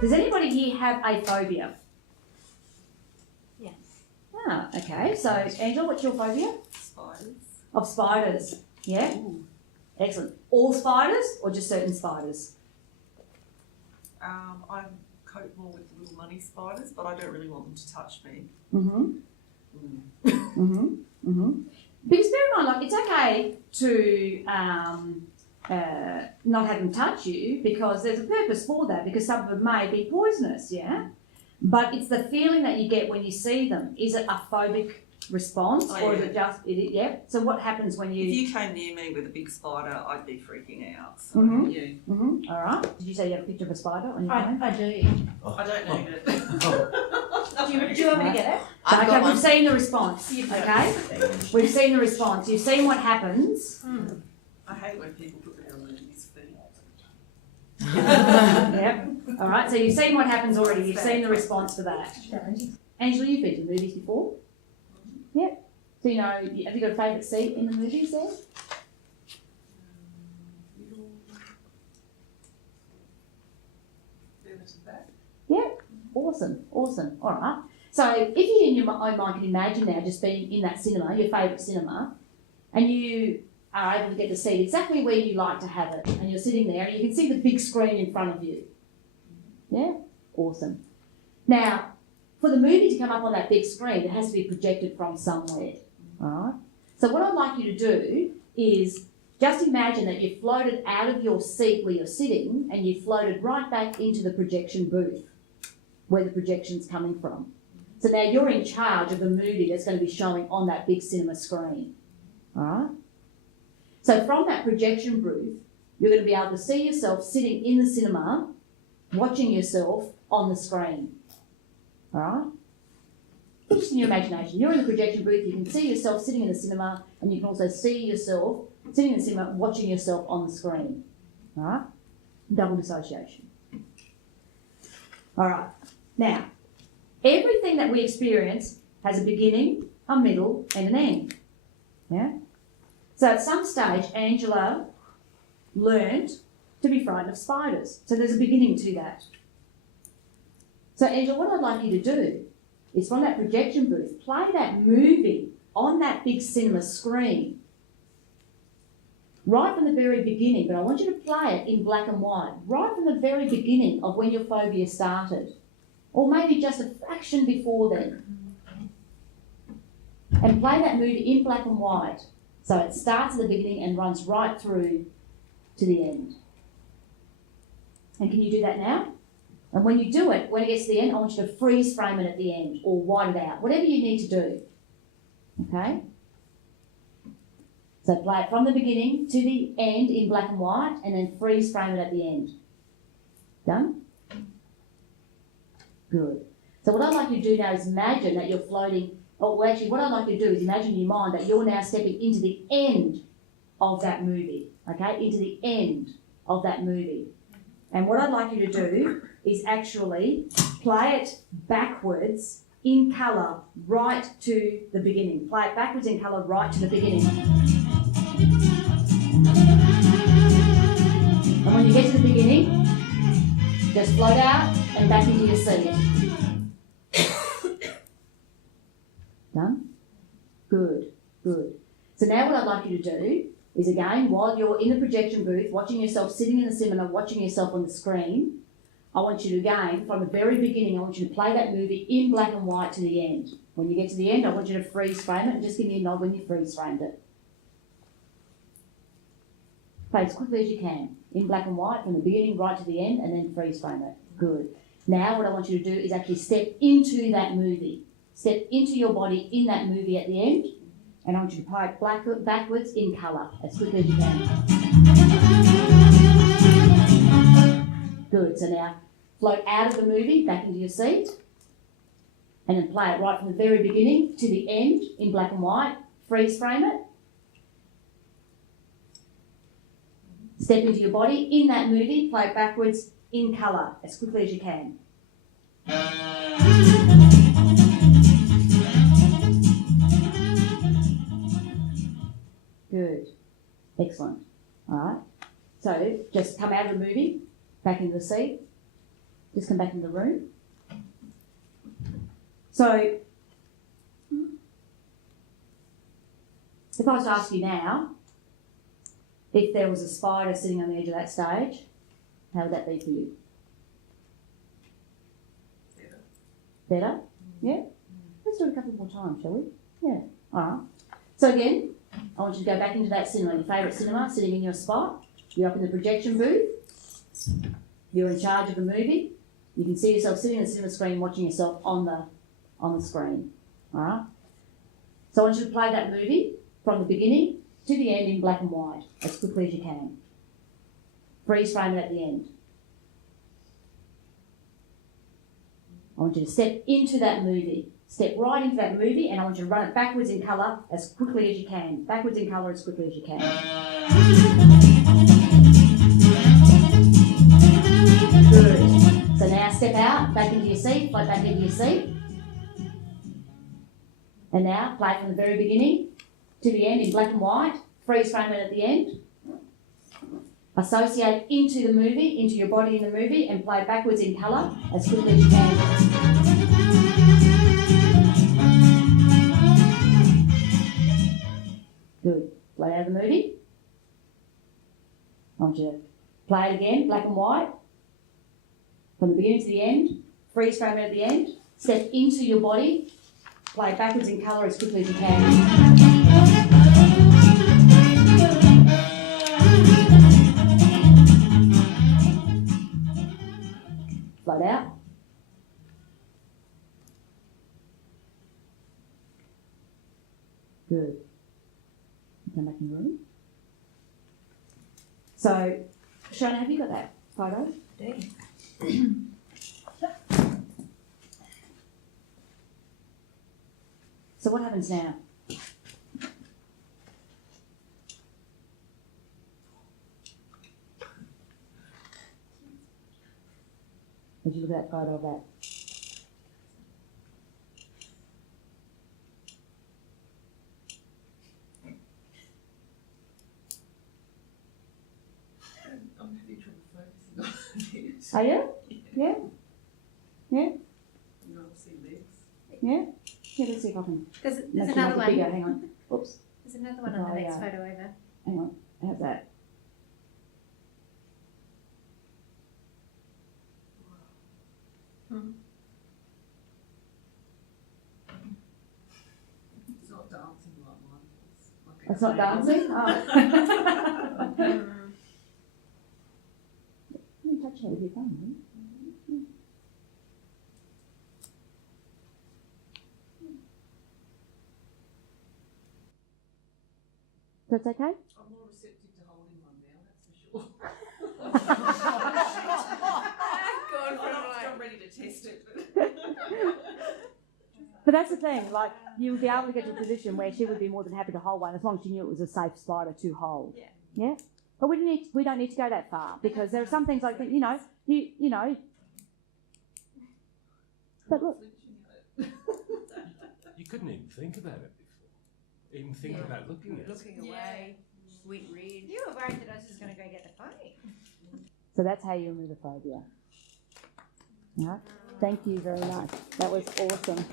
Does anybody here have a phobia? Yes. Ah, okay. So, Angela, what's your phobia? Spiders. Of spiders. Yeah? Ooh. Excellent. All spiders or just certain spiders? I cope more with the little money spiders, but I don't really want them to touch me. Mm-hmm. Because bear in mind, like, it's okay to not have them touch you because there's a purpose for that, because some of them may be poisonous, yeah? But it's the feeling that you get when you see them. Is it a phobic response or is it just, yeah? So what happens when you... If you came near me with a big spider, I'd be freaking out. So, yeah. All right. Did you say you have a picture of a spider on your phone? I do. I don't need it. Do you want me to get it? Okay, we've seen the response, okay? We've seen the response. You've seen what happens. I hate when people put their ladies' feet. Yep. All right, so you've seen what happens already. You've seen the response for that. Angela, you've been to movies before? Yep. So, you know, have you got a favourite seat in the movies there? Yep. Awesome. All right. So if you in your own mind can imagine now just being in that cinema, your favourite cinema, and you are able to get the seat exactly where you like to have it, and you're sitting there and you can see the big screen in front of you. Yeah? Awesome. Now, for the movie to come up on that big screen, it has to be projected from somewhere. All right? So what I'd like you to do is just imagine that you've floated out of your seat where you're sitting and you've floated right back into the projection booth where the projection's coming from. So now you're in charge of the movie that's going to be showing on that big cinema screen. All right? So from that projection booth, you're going to be able to see yourself sitting in the cinema, watching yourself on the screen. All right? Just in your imagination. You're in the projection booth, you can see yourself sitting in the cinema, and you can also see yourself sitting in the cinema, watching yourself on the screen. All right? Double dissociation. All right. Now, everything that we experience has a beginning, a middle, and an end. Yeah? So at some stage, Angela learned to be frightened of spiders. So there's a beginning to that. So Angela, what I'd like you to do is from that projection booth, play that movie on that big cinema screen right from the very beginning, but I want you to play it in black and white, right from the very beginning of when your phobia started, or maybe just a fraction before then. And play that movie in black and white, so it starts at the beginning and runs right through to the end. And can you do that now? And when you do it, when it gets to the end, I want you to freeze frame it at the end or white it out, whatever you need to do. Okay? So play it from the beginning to the end in black and white and then freeze frame it at the end. Done? Good. So what I'd like you to do now is imagine that you're floating, or actually what I'd like you to do is imagine in your mind that you're now stepping into the end of that movie, okay? Into the end of that movie. And what I'd like you to do is actually play it backwards in colour right to the beginning. Play it backwards in colour right to the beginning. And when you get to the beginning, just float out and back into your seat. Done? Good. So now what I'd like you to do is, again, while you're in the projection booth, watching yourself sitting in the cinema, watching yourself on the screen, I want you to, again, from the very beginning, I want you to play that movie in black and white to the end. When you get to the end, I want you to freeze frame it, and just give me a nod when you freeze framed it. Play as quickly as you can, in black and white, from the beginning right to the end, and then freeze frame it. Good. Now what I want you to do is actually step into that movie. Step into your body in that movie at the end, and I want you to play it backwards in colour, as quickly as you can. Good. So now float out of the movie, back into your seat, and then play it right from the very beginning to the end in black and white. Freeze frame it. Step into your body in that movie, play it backwards in colour, as quickly as you can. Good. Excellent. All right. So just come out of the movie, back into the seat, Just come back in the room. So, if I was to ask you now, if there was a spider sitting on the edge of that stage, how would that be for you? Better? Yeah? Let's do it a couple more times, shall we? Yeah. All right. So again, I want you to go back into that cinema, your favourite cinema, sitting in your spot. You're up in the projection booth. You're in charge of the movie. You can see yourself sitting on the cinema screen, watching yourself on the screen. All right. So I want you to play that movie from the beginning to the end in black and white as quickly as you can. Freeze frame it at the end. I want you to step into that movie. Step right into that movie, and I want you to run it backwards in colour as quickly as you can. Backwards in colour as quickly as you can. Good. So now step out, back into your seat, float back into your seat. And now play from the very beginning to the end in black and white. Freeze frame it at the end. Associate into the movie, into your body in the movie, and play backwards in colour as quickly as you can. Good. Play out of the movie. I want you to play it again, black and white. From the beginning to the end. Freeze frame it at the end. Step into your body. Play backwards in colour as quickly as you can. Float out. Good. Come back in the room. So, Shona, have you got that photo? Indeed. So what happens now? Did you look at that photo of that? I'm having trouble focusing on it. Are you? Yeah? Yeah? You don't see legs. Yeah? Yeah, let's see if I can There's make another it one. bigger. Hang on. Oops. There's another one on the next photo over. Hang on. How's that? Hmm. It's not dancing like mine was. Like It's not dancing? Oh. You can touch that with your thumb, huh? That's okay? I'm more receptive to holding one now, that's for sure. I'm ready to test it. But that's the thing, like, you would be able to get to a position where she would be more than happy to hold one as long as she knew it was a safe spider to hold. Yeah. Yeah? But we don't need to go that far because there are some things like, you know. But look. You couldn't even think about it before. Even think about looking at it. Looking away, sweet read. You were worried that I was just going to go get the phone. So that's how you remove a phobia. All right? Thank you very much. That was awesome.